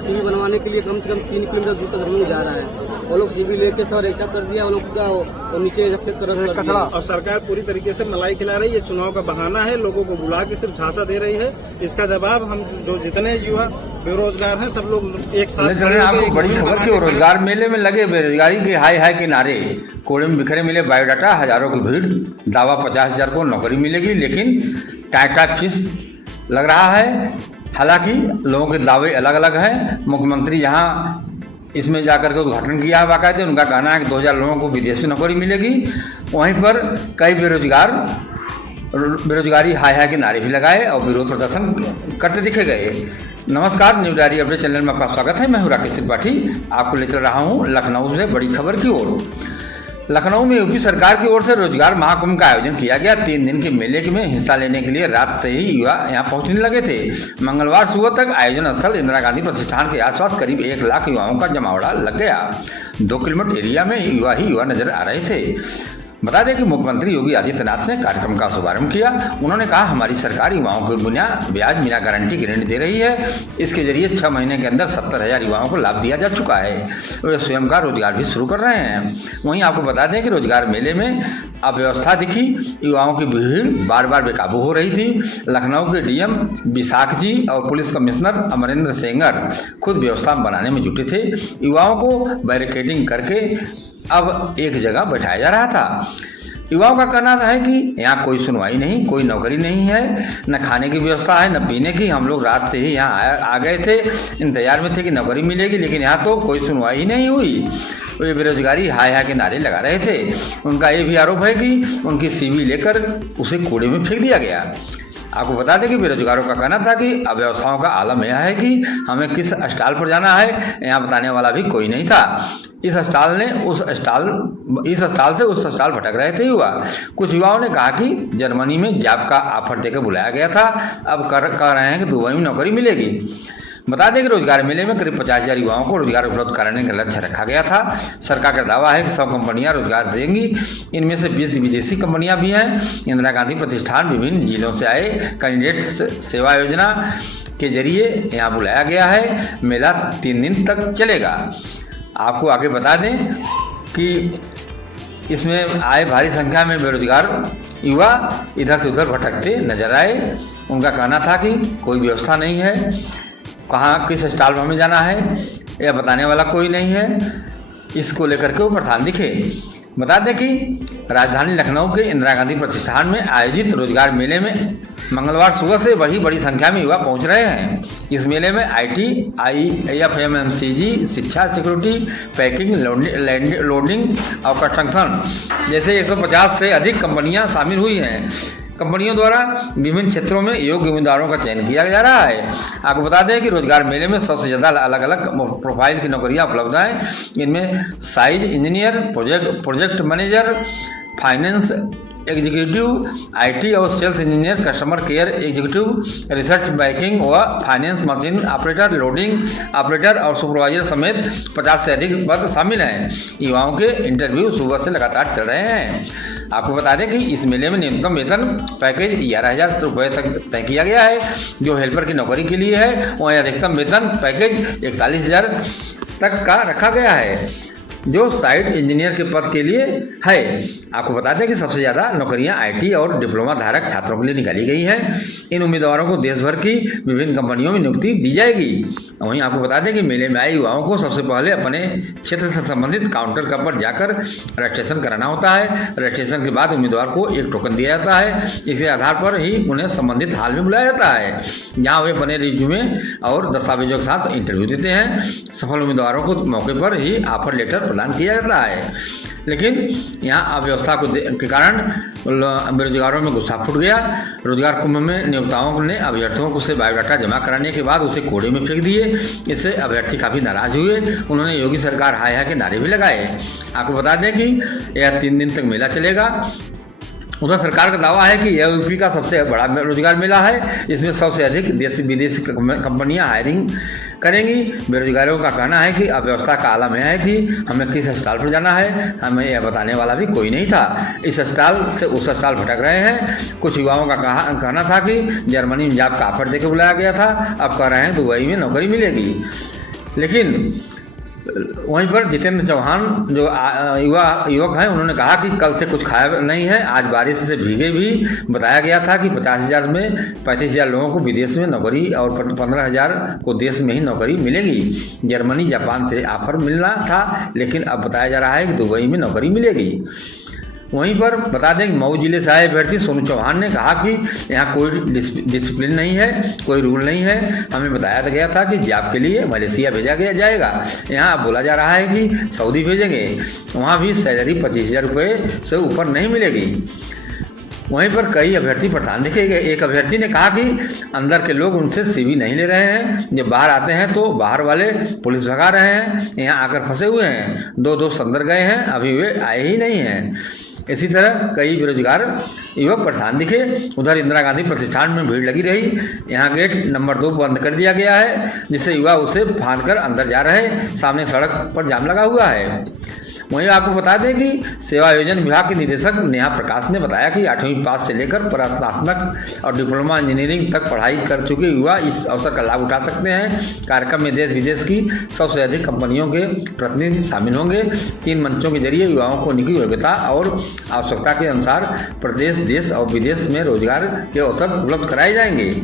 लोग सीवी बनवाने के लिए कम से कम 3 किलोमीटर दूर तक रोड जा रहा है। वो लोग सीवी लेके सर ऐसा कर दिया, वो लोग का वो नीचे कर दिया। और सरकार पूरी तरीके से मलाई खिला रही है। चुनाव का बहाना है, लोगों को बुला के सिर्फ झांसा दे रही है। इसका जवाब हम जो जितने युवा बेरोजगार हैं सब लोग एक साथ। आपको बड़ी खबर की रोजगार मेले में लगे बेरोजगारी के हाई हाई के नारे, कोड़े में बिखरे मिले बायोडाटा, हजारों की भीड़, दावा 50,000 को नौकरी मिलेगी, लेकिन टाटा फिश लग रहा है। हालांकि लोगों के दावे अलग अलग हैं। मुख्यमंत्री यहाँ इसमें जाकर के उद्घाटन किया है बाकायदे। उनका कहना है कि 2000 लोगों को विदेश में नौकरी मिलेगी। वहीं पर कई बेरोजगारी हाई हाई के नारे भी लगाए और विरोध प्रदर्शन करते दिखे गए। नमस्कार, न्यूज डायरी अपडेट चैनल में आपका स्वागत है। मैं हूं राकेश त्रिपाठी। आपको ले चल रहा हूं लखनऊ से बड़ी खबर की ओर। लखनऊ में यूपी सरकार की ओर से रोजगार महाकुंभ का आयोजन किया गया। 3 दिन के मेले में हिस्सा लेने के लिए रात से ही युवा यहां पहुंचने लगे थे। मंगलवार सुबह तक आयोजन स्थल इंदिरा गांधी प्रतिष्ठान के आसपास करीब 1 लाख युवाओं का जमावड़ा लग गया। 2 किलोमीटर एरिया में युवा ही युवा नजर आ रहे थे। बता दें कि मुख्यमंत्री योगी आदित्यनाथ ने कार्यक्रम का शुभारंभ किया। उन्होंने कहा, हमारी सरकार युवाओं को बिना ब्याज बिना गारंटी की ऋण दे रही है। इसके जरिए 6 महीने के अंदर 70,000 युवाओं को लाभ दिया जा चुका है। वे स्वयं का रोजगार भी शुरू कर रहे हैं। वहीं आपको बता दें कि रोजगार मेले में अव्यवस्था दिखी। युवाओं की भीड़ बार बार बेकाबू हो रही थी। लखनऊ के डीएम विशाख जी और पुलिस कमिश्नर अमरेंद्र सेंगर खुद व्यवस्था बनाने में जुटे थे। युवाओं को बैरिकेडिंग करके अब एक जगह बैठाया जा रहा था। युवाओं का कहना है कि यहाँ कोई सुनवाई नहीं, कोई नौकरी नहीं है, न खाने की व्यवस्था है, न पीने की। हम लोग रात से ही यहाँ आ गए थे, इंतजार में थे कि नौकरी मिलेगी, लेकिन यहाँ तो कोई सुनवाई ही नहीं हुई। वे बेरोजगारी हाय हाय के नारे लगा रहे थे। उनका ये भी आरोप है कि उनकी सीवी लेकर उसे कूड़े में फेंक दिया गया। आपको बता दें कि बेरोजगारों का कहना था कि अव्यवस्थाओं का आलम यह है कि हमें किस स्टॉल पर जाना है, यहाँ बताने वाला भी कोई नहीं था। इस स्टॉल से उस स्टॉल भटक रहे थे युवा। कुछ युवाओं ने कहा कि जर्मनी में जॉब का ऑफर देकर बुलाया गया था, अब कह रहे हैं कि दुबई में नौकरी मिलेगी। बता दें कि रोजगार मेले में करीब 50,000 युवाओं को रोजगार उपलब्ध कराने का लक्ष्य रखा गया था। सरकार का दावा है कि 100 कंपनियां रोजगार देंगी। इनमें से 20 विदेशी कंपनियां भी हैं। इंदिरा गांधी प्रतिष्ठान विभिन्न जिलों से आए कैंडिडेट सेवा योजना के जरिए यहाँ बुलाया गया है। मेला 3 दिन तक चलेगा। आपको आगे बता दें कि इसमें आए भारी संख्या में बेरोजगार युवा इधर से उधर भटकते नजर आए। उनका कहना था कि कोई व्यवस्था नहीं है, कहाँ किस स्टॉल पर हमें जाना है यह बताने वाला कोई नहीं है। इसको लेकर के वो परेशान दिखे। बता दें कि राजधानी लखनऊ के इंदिरा गांधी प्रतिष्ठान में आयोजित रोजगार मेले में मंगलवार सुबह से बड़ी संख्या में युवा पहुंच रहे हैं। इस मेले में IT, FMCG, शिक्षा, सिक्योरिटी, पैकिंग, लोडिंग और कंस्ट्रक्शन जैसे 150 से अधिक कंपनियां शामिल हुई हैं। कंपनियों द्वारा विभिन्न क्षेत्रों में योग्य उम्मीदवारों का चयन किया जा रहा है। आपको बता दें कि रोजगार मेले में सबसे ज़्यादा अलग अलग प्रोफाइल की नौकरियां उपलब्ध हैं। इनमें साइज engineer, project manager, finance executive, IT और sales engineer, customer care executive, research banking व finance machine operator, loading operator और सुपरवाइजर समेत 50 से अधिक पद शामिल हैं। युवाओं के इंटरव्यू सुबह से लगातार चल रहे हैं। आपको बता दें कि इस मेले में न्यूनतम वेतन पैकेज 11,000 रुपये तक तय किया गया है जो हेल्पर की नौकरी के लिए है। वहीं अधिकतम वेतन पैकेज 41,000 तक का रखा गया है जो साइट इंजीनियर के पद के लिए है। आपको बता दें कि सबसे ज़्यादा नौकरियां IT और डिप्लोमा धारक छात्रों के लिए निकाली गई हैं। इन उम्मीदवारों को देश भर की विभिन्न कंपनियों में नियुक्ति दी जाएगी। वहीं आपको बता दें कि मेले में आए युवाओं को सबसे पहले अपने क्षेत्र से संबंधित काउंटर पर जाकर रजिस्ट्रेशन कराना होता है। रजिस्ट्रेशन के बाद उम्मीदवार को एक टोकन दिया जाता है। इसी आधार पर ही उन्हें संबंधित हाल में बुलाया जाता है, जहाँ वे बने रिज्यूमे और दस्तावेजों के साथ इंटरव्यू देते हैं। सफल उम्मीदवारों को मौके पर ही ऑफर लेटर प्रदान किया जाता है। लेकिन यहाँ अव्यवस्था के कारण बेरोजगारों में गुस्सा फूट गया। रोजगार कुंभ में नियोक्ताओं ने अभ्यर्थियों को से बायोडाटा जमा कराने के बाद उसे कूड़े में फेंक दिए। इससे अभ्यर्थी काफ़ी नाराज हुए। उन्होंने योगी सरकार हाय हाय के नारे भी लगाए। आपको बता दें कि यह 3 दिन तक मेला चलेगा। उधर सरकार का दावा है कि यह यूपी का सबसे बड़ा रोजगार मेला है। इसमें सबसे अधिक देशी विदेशी कंपनियां हायरिंग करेंगी। बेरोजगारों का कहना है कि अव्यवस्था का आलम यह है कि हमें किस स्टॉल पर जाना है, हमें यह बताने वाला भी कोई नहीं था। इस स्टॉल से उस स्टॉल भटक रहे हैं। कुछ युवाओं का कहना था कि जर्मनी में जॉब का ऑफर देकर बुलाया गया था, अब कह रहे हैं दुबई में नौकरी मिलेगी। लेकिन वहीं पर जितेंद्र चौहान जो युवक हैं, उन्होंने कहा कि कल से कुछ खाया नहीं है, आज बारिश से भीगे भी। बताया गया था कि 50,000 में 35,000 लोगों को विदेश में नौकरी और 15,000 को देश में ही नौकरी मिलेगी। जर्मनी जापान से ऑफर मिलना था, लेकिन अब बताया जा रहा है कि दुबई में नौकरी मिलेगी। वहीं पर बता दें कि मऊ जिले से आए अभ्यर्थी सोनू चौहान ने कहा कि यहाँ कोई डिसिप्लिन नहीं है, कोई रूल नहीं है। हमें बताया गया था कि जॉब के लिए मलेशिया भेजा जाएगा, यहाँ अब बोला जा रहा है कि सऊदी भेजेंगे, वहाँ भी सैलरी 25,000 रुपये से ऊपर नहीं मिलेगी। वहीं पर कई अभ्यर्थी परेशान दिखे गए। एक अभ्यर्थी ने कहा कि अंदर के लोग उनसे CV नहीं ले रहे हैं, जब बाहर आते हैं तो बाहर वाले पुलिस भगा रहे हैं, यहाँ आकर फंसे हुए हैं। 2 दोस्त अंदर गए हैं, अभी वे आए ही नहीं हैं। इसी तरह कई बेरोजगार युवक परेशान दिखे। उधर इंदिरा गांधी प्रतिष्ठान में भीड़ लगी रही। यहाँ गेट नंबर 2 बंद कर दिया गया है, जिससे युवा उसे फांद कर अंदर जा रहे। सामने सड़क पर जाम लगा हुआ है। वहीं आपको बता दें कि सेवा योजना विभाग के निदेशक नेहा प्रकाश ने बताया कि 8वीं पास से लेकर स्नातक और डिप्लोमा इंजीनियरिंग तक पढ़ाई कर चुके युवा इस अवसर का लाभ उठा सकते हैं। कार्यक्रम में देश विदेश की सबसे अधिक कंपनियों के प्रतिनिधि शामिल होंगे। 3 मंचों के जरिए युवाओं को उनकी योग्यता और आवश्यकता के अनुसार प्रदेश, देश और विदेश में रोजगार के अवसर उपलब्ध कराए जाएंगे।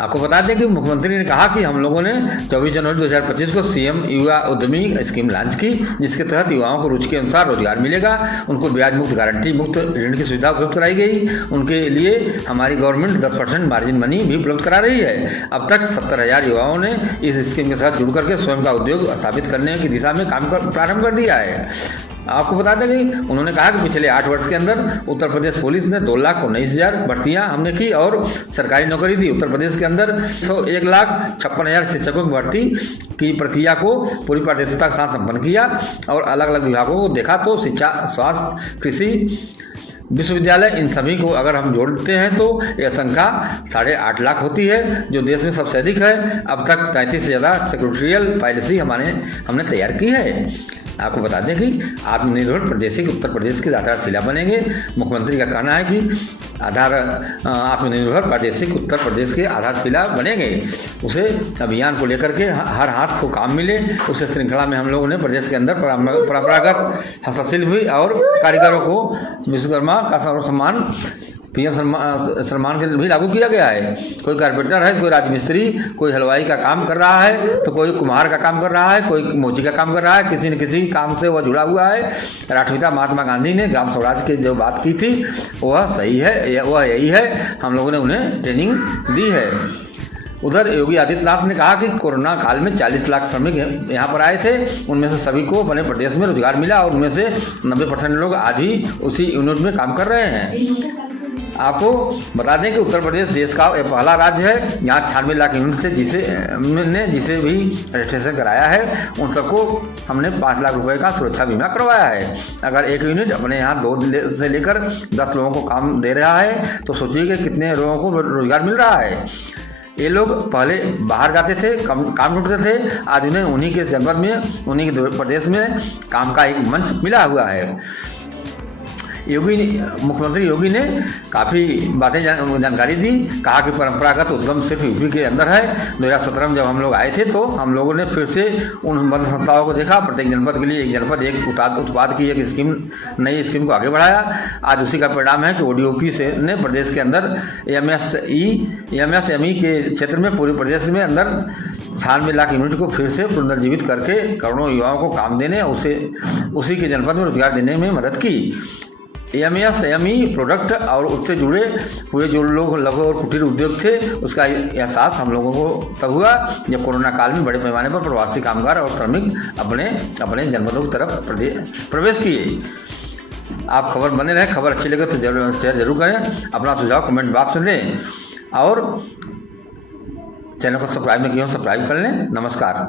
आपको बता दें कि मुख्यमंत्री ने कहा कि हम लोगों ने 24 जनवरी 2025 को CM युवा उद्यमी स्कीम लॉन्च की, जिसके तहत युवाओं को रुचि के अनुसार रोजगार मिलेगा। उनको ब्याज मुक्त, गारंटी मुक्त ऋण की सुविधा उपलब्ध कराई गई। उनके लिए हमारी गवर्नमेंट 10% मार्जिन मनी भी उपलब्ध करा रही है। अब तक 70,000 युवाओं ने इस स्कीम के साथ जुड़ करके स्वयं का उद्योग स्थापित करने की दिशा में काम प्रारंभ कर दिया है। आपको बता दें कि उन्होंने कहा कि पिछले 8 वर्ष के अंदर उत्तर प्रदेश पुलिस ने 2,19,000 भर्तियां हमने की और सरकारी नौकरी दी। उत्तर प्रदेश के अंदर 1,56,000 शिक्षकों की भर्ती की प्रक्रिया को पूरी पारदर्शिता के साथ संपन्न किया और अलग अलग विभागों को देखा तो शिक्षा, स्वास्थ्य, कृषि, विश्वविद्यालय, इन सभी को अगर हम जोड़ते हैं तो यह संख्या 8.5 लाख होती है, जो देश में सबसे अधिक है। अब तक 33 से ज़्यादा सेक्रेटरियल पॉलिसी हमने तैयार की है। आपको बता दें कि आत्मनिर्भर प्रदेश के उत्तर प्रदेश की आधारशिला बनेंगे। मुख्यमंत्री का कहना है कि आत्मनिर्भर प्रादेशिक उत्तर प्रदेश के आधारशिला बनेंगे। उसे अभियान को लेकर के हर हाथ को काम मिले, उसे श्रृंखला में हम लोगों ने प्रदेश के अंदर परंपरागत हस्तशिल्प और कारीगरों को विश्वकर्मा का सम्मान, PM सम्मान के भी लागू किया गया है। कोई कारपेंटर है, कोई राजमिस्त्री, कोई हलवाई का काम कर रहा है, तो कोई कुम्हार का काम कर रहा है, कोई मोची का काम कर रहा है, किसी न किसी काम से वह जुड़ा हुआ है। राष्ट्रपिता महात्मा गांधी ने ग्राम स्वराज की जो बात की थी वह सही है, वह यही है। हम लोगों ने उन्हें ट्रेनिंग दी है। उधर योगी आदित्यनाथ ने कहा कि कोरोना काल में 40 लाख श्रमिक यहाँ पर आए थे, उनमें से सभी को अपने प्रदेश में रोजगार मिला और उनमें से 90% लोग आज भी उसी यूनिट में काम कर रहे हैं। आपको बता दें कि उत्तर प्रदेश देश का पहला राज्य है यहाँ 96 लाख यूनिट से जिसे भी रजिस्ट्रेशन कराया है उन सबको हमने 5 लाख रुपए का सुरक्षा बीमा करवाया है। अगर एक यूनिट अपने यहाँ 2 से लेकर 10 लोगों को काम दे रहा है तो सोचिए कि कितने लोगों को रोजगार मिल रहा है। ये लोग पहले बाहर जाते थे, काम ढूंढते थे, आज उन्हें उन्हीं के जनपद में, उन्हीं के प्रदेश में काम का एक मंच मिला हुआ है। मुख्यमंत्री योगी ने काफ़ी बातें जानकारी दी। कहा कि परंपरागत उद्यम सिर्फ यूपी के अंदर है। 2017 में जब हम लोग आए थे तो हम लोगों ने फिर से उन बंद संस्थाओं को देखा। प्रत्येक जनपद के लिए एक जनपद एक उत्पाद की एक स्कीम, नई स्कीम को आगे बढ़ाया। आज उसी का परिणाम है कि ODOP से ने प्रदेश के अंदर MSME के क्षेत्र में पूरे प्रदेश में अंदर 96 लाख यूनिट को फिर से पुनर्जीवित करके करोड़ों युवाओं को काम देने, उसी के जनपद में रोजगार देने में मदद की। MSME प्रोडक्ट और उससे जुड़े हुए जो लोग लघु और कुटीर उद्योग थे उसका एहसास हम लोगों को तब हुआ जब कोरोना काल में बड़े पैमाने पर प्रवासी कामगार और श्रमिक अपने जनपदों की तरफ प्रवेश किए। आप खबर बने रहे, खबर अच्छी लगे तो शेयर जरूर करें, अपना सुझाव कमेंट बॉक्स में दें और चैनल को सब्सक्राइब नहीं किया हो सब्सक्राइब कर लें। नमस्कार।